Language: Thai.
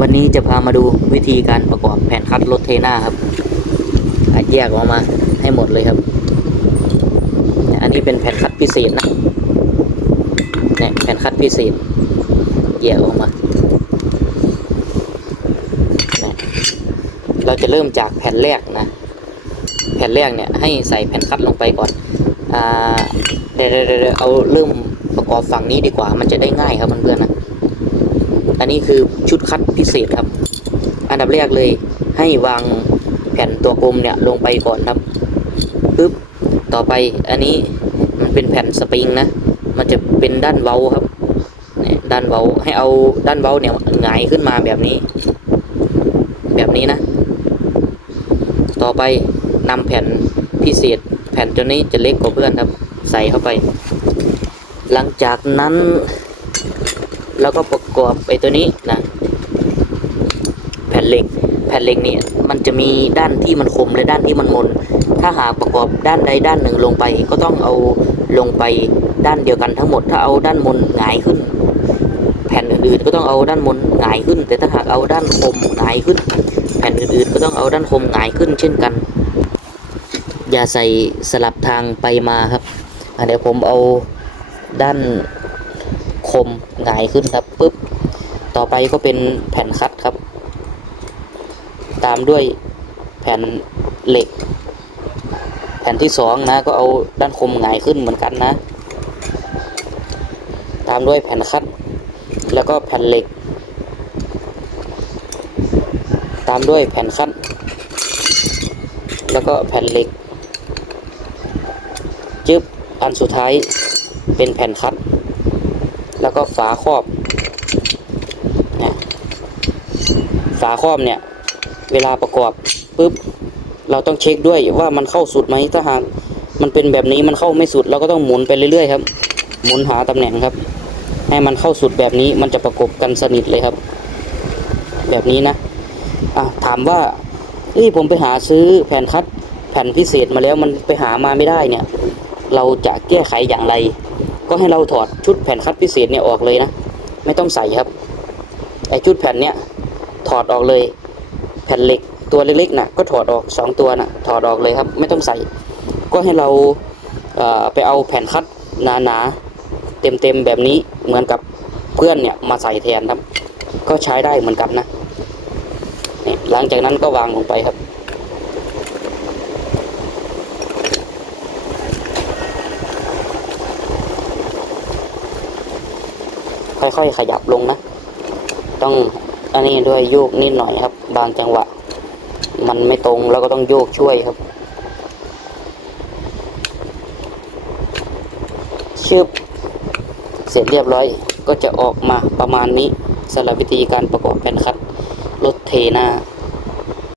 วันนี้จะพามาดูวิธีการประกอบแผ่นคัดรถเทน่าครับอะแยกออกมาให้หมดเลยครับ อันนี้เป็นแผ่นคัดพิเศษนะเนี่ยแผ่นคัดพิเศษแยกออกมา เราจะเริ่มจากแผ่นแรกนะ แผ่นแรกเนี่ยให้ใส่แผ่นคัดลงไปก่อนเดี๋ยวเอาเริ่มประกอบฝั่งนี้ดีกว่า มันจะได้ง่ายครับเพื่อนๆนะ อันนี้คือชุดคัดพิเศษครับ อันดับแรกเลยให้วางแผ่นตัวกลมเนี่ยลงไปก่อนครับปึ๊บต่อไปอันนี้มันเป็นแผ่นสปริงนะ มันจะเป็นด้านเว้าครับด้านเว้าให้เอาด้านเว้าเนี่ยหงายขึ้นมาแบบนี้ แบบนี้นะ ต่อไปนำแผ่นพิเศษ แผ่นตัวนี้จะเล็กกว่าเพื่อนครับ ใส่เข้าไป หลังจากนั้น แล้วก็ประกอบไอ้ตัวนี้นะแผ่นเหล็ก แผ่นเหล็กนี่มันจะมีด้านที่มันคมและด้านที่มันมน ถ้าหากประกอบด้านใดด้านหนึ่งลงไป ก็ต้องเอาลงไปด้านเดียวกันทั้งหมด ถ้าเอาด้านมนหงายขึ้น แผ่นอื่นๆก็ต้องเอาด้านมนหงายขึ้น แต่ถ้าหากเอาด้านคมหงายขึ้น แผ่นอื่นๆ ก็ต้องเอาด้านคมหงายขึ้นเช่นกัน อย่าใส่สลับทางไปมาครับอะเดี๋ยวผมเอาด้าน คมหงายขึ้นครับปุ๊บต่อไปก็เป็นแผ่นคัดครับ ตามด้วยแผ่นเหล็ก แผ่นที่สองนะก็เอาด้านคมหงายขึ้นเหมือนกันนะ ตามด้วยแผ่นคัด แล้วก็แผ่นเหล็ก ตามด้วยแผ่นคัด แล้วก็แผ่นเหล็กจึ๊บอันสุดท้ายเป็นแผ่นคัด แล้วก็ฝาครอบนี่ยฝาครอบเนี่ย เวลาประกอบปุ๊บเราต้องเช็คด้วยว่ามันเข้าสุดไหมถ้าหากมันเป็นแบบนี้มันเข้าไม่สุด เราก็ต้องหมุนไปเรื่อยๆครับ หมุนหาตำแหน่งครับ ให้มันเข้าสุดแบบนี้มันจะประกบกันสนิทเลยครับ แบบนี้นะอะถามว่าเอ้ยผมไปหาซื้อแผ่นคัดแผ่นพิเศษมาแล้วมันไปหามาไม่ได้เนี่ย เราจะแก้ไขอย่างไร ก็ให้เราถอดชุดแผ่นคัดพิเศษเนี่ยออกเลยนะ ไม่ต้องใส่ครับ ไอชุดแผ่นเนี่ยถอดออกเลย แผ่นเหล็กตัวเล็กๆนะ่ะก็ถอดออกสองตัวนะ่ะถอดออกเลยครับ ไม่ต้องใส่ ก็ให้เราเไปเอาแผ่นคัดหนาๆ เต็มๆแบบนี้เหมือนกับเพื่อนเนี่ยมาใส่แทนครับ ก็ใช้ได้เหมือนกันนะนี่หลังจากนั้นก็วางลงไปครับ ค่อยๆขยับลงนะ ต้องอันนี้ด้วยโยกนิดหน่อยครับ บางจังหวะ มันไม่ตรงแล้วก็ต้องโยกช่วยครับชืบเสร็จเรียบร้อยก็จะออกมาประมาณนี้สำหรับวิธีการประกอบแผ่นคัดรถเทหน้า